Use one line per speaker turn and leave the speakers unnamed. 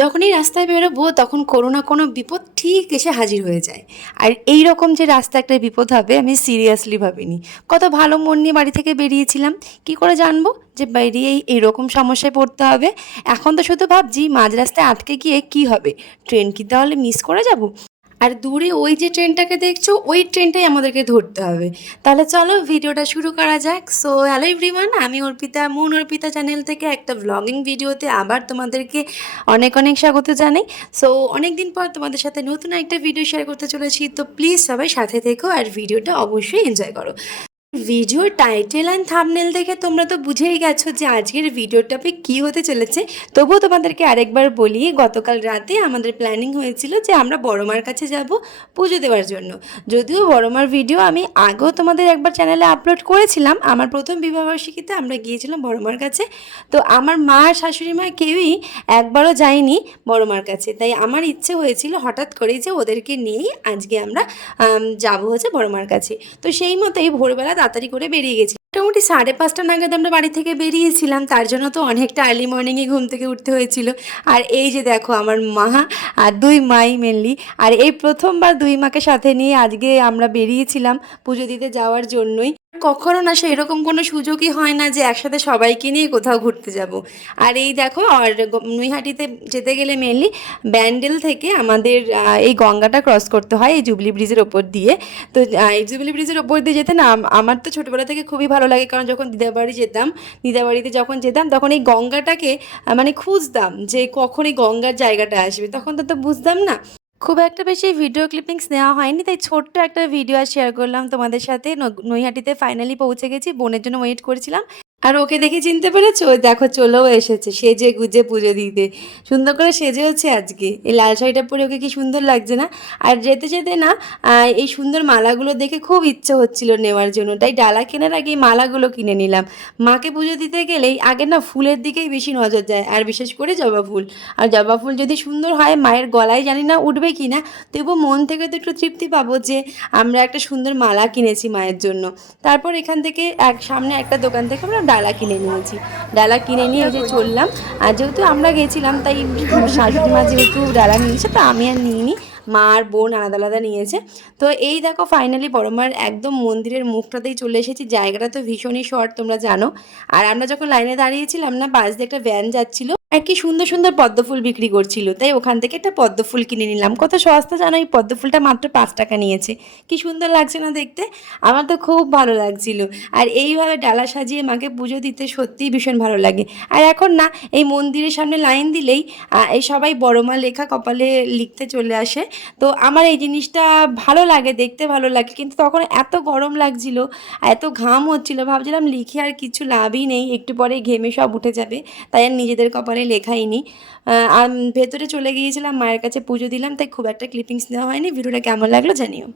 যখনই রাস্তায় বেরোবো, তখন কোনো না কোনো বিপদ ঠিক এসে হাজির হয়ে যায়। আর এই রকম যে রাস্তা একটা বিপদ হবে, আমি সিরিয়াসলি ভাবিনি। কত ভালো মন নিয়ে বাড়ি থেকে বেরিয়েছিলাম। কি করে জানব যে বেরিয়েই এইরকম সমস্যায় পড়তে হবে? এখন তো শুধু ভাবছি, মাঝ রাস্তায় আটকে গিয়ে কি হবে? ট্রেন কি তাহলে মিস করে যাব? আর দূরে ওই যে ট্রেনটাকে দেখছ, ওই ট্রেনটাই আমাদেরকে ধরতে হবে। তাহলে চলো ভিডিওটা শুরু করা যাক। সো হ্যালো এভরিওয়ান আমি অর্পিতা, মুন অর্পিতা চ্যানেল থেকে একটা ব্লগিং ভিডিওতে আবার তোমাদেরকে অনেক অনেক স্বাগত জানাই। সো অনেক দিন পর তোমাদের সাথে নতুন একটা ভিডিও শেয়ার করতে চলেছি। তো প্লিজ সবাই সাথে থেকো আর ভিডিওটা অবশ্যই এনজয় করো। ভিডিওর টাইটেল অ্যান্ড থামনেল দেখে তোমরা তো বুঝেই গেছো যে আজকের ভিডিও টপিক কী হতে চলেছে। তবুও তোমাদেরকে আরেকবার বলি গতকাল রাতে আমাদের প্ল্যানিং হয়েছিল যে আমরা বড়মার কাছে যাব পুজো দেওয়ার জন্য। যদিও বড়মার ভিডিও আমি আগেও তোমাদের একবার চ্যানেলে আপলোড করেছিলাম, আমার প্রথম বিবাহবার্ষিকীতে আমরা গিয়েছিলাম বড়মার কাছে। তো আমার মা আর শাশুড়ি মা কেউই একবারও যায়নি বড়মার কাছে। তাই আমার ইচ্ছে হয়েছিল হঠাৎ করেই যে ওদেরকে নিয়েই আজকে আমরা যাব হচ্ছে বড়মার কাছে। তো সেই মতোই ভোরবেলা তাড়াতাড়ি করে বেরিয়ে গেছি। মোটামুটি সাড়ে পাঁচটা নাগাদ আমরা বাড়ি থেকে বেরিয়েছিলাম, তার জন্য তো অনেকটা আর্লি মর্নিংয়ে ঘুম থেকে উঠতে হয়েছিল। আর এই যে দেখো আমার মা আর দুই মাই মেনলি আর এই প্রথমবার দুই মাকে সাথে নিয়ে আজকে আমরা বেরিয়েছিলাম পুজো দিতে যাওয়ার জন্যই। কখনো না সে এরকম কোনো সুযোগই হয় না যে একসাথে সবাইকে নিয়ে কোথাও ঘুরতে যাব। আর এই দেখো, আর নৈহাটিতে যেতে গেলে মেনলি ব্যান্ডেল থেকে আমাদের এই গঙ্গাটা ক্রস করতে হয় এই জুবলি ব্রিজের ওপর দিয়ে। তো এই জুবলি ব্রিজের ওপর দিয়ে যেতে না, আমার তো ছোটোবেলা থেকে খুবই ভালো লাগে, কারণ যখন দিদাবাড়ি যেতাম, দিদাবাড়িতে যখন যেতাম, তখন এই গঙ্গাটাকে মানে খুঁজতাম যে কখন এই গঙ্গার জায়গাটা আসবে। তখন তো তো বুঝতাম না। খুব একটা বেশি ভিডিও ক্লিপিংস নেওয়া হয়নি, তাই ছোট্ট একটা ভিডিও শেয়ার করলাম তোমাদের সাথে। নৈহাটিতে ফাইনালি পৌঁছে গেছি, বোনের জন্য ওয়েট করেছিলাম। আর ওকে দেখে চিনতে পেরেছ? দেখো, চলেও এসেছে, সেজে গুজে পুজো দিতে। সুন্দর করে সেজেওছে আজকে। এই লাল শাড়িটা পরে ওকে কি সুন্দর লাগছে না? আর যেতে যেতে না এই সুন্দর মালাগুলো দেখে খুব ইচ্ছে হচ্ছিল নেওয়ার জন্য। তাই ডালা কেনার আগে এই মালাগুলো কিনে নিলাম। মাকে পুজো দিতে গেলেই আগে না ফুলের দিকেই বেশি নজর যায়, আর বিশেষ করে জবা ফুল। আর জবা ফুল যদি সুন্দর হয়, মায়ের গলায় জানি না উঠবে কি না তবুও মন থেকে তো একটু তৃপ্তি পাবো যে আমরা একটা সুন্দর মালা কিনেছি মায়ের জন্য। তারপর এখান থেকে এক, সামনে একটা দোকান থেকে আমরা ডালা কিনে নিয়েছি। ডালা কিনে নিয়ে যে চললাম। আর যেহেতু আমরা গেছিলাম, তাই শাশুড়ি মা যেহেতু ডালা নিয়েছে, তো আমি আর নিইনি। মা আর বোন আলাদা আলাদা নিয়েছে। তো এই দেখো ফাইনালি বড়মার একদম মন্দিরের মুখটাতেই চলে এসেছি। জায়গাটা তো ভীষণই শর্ট তোমরা জানো। আর আমরা যখন লাইনে দাঁড়িয়েছিলাম না, বাস দিয়ে একটা ভ্যান যাচ্ছিল। আর কি সুন্দর সুন্দর পদ্ম ফুল বিক্রি করছিল। তাই ওখান থেকে একটা পদ্ম ফুল কিনে নিলাম। কত সস্তা জানো, এই পদ্ম ফুলটা মাত্র পাঁচ টাকা নিয়েছে। কি সুন্দর লাগছে না দেখতে? আমার তো খুব ভালো লাগছিল। আর এইভাবে ডালা সাজিয়ে মাকে পুজো দিতে সত্যিই ভীষণ ভালো লাগে। আর এখন না, এই মন্দিরের সামনে লাইন দিলেই এই সবাই বড় মা লেখা কপালে লিখতে চলে আসে। তো আমার এই জিনিসটা ভালো লাগে, দেখতে ভালো লাগে। কিন্তু তখন এত গরম লাগছিল, এত ঘাম হচ্ছিল, ভাবছিলাম লিখে আর কিছু লাভই নেই। একটু পরে ঘেমে সব উঠে যাবে। তাই আর নিজেদের কপালে লেখাইনি। ভেতরে চলে গিয়েছিলাম, মায়ের কাছে পুজো দিলাম, তাই খুব একটা ক্লিপিংস নেওয়া হয়নি। ভিডিওটা কেমন লাগল জানিও।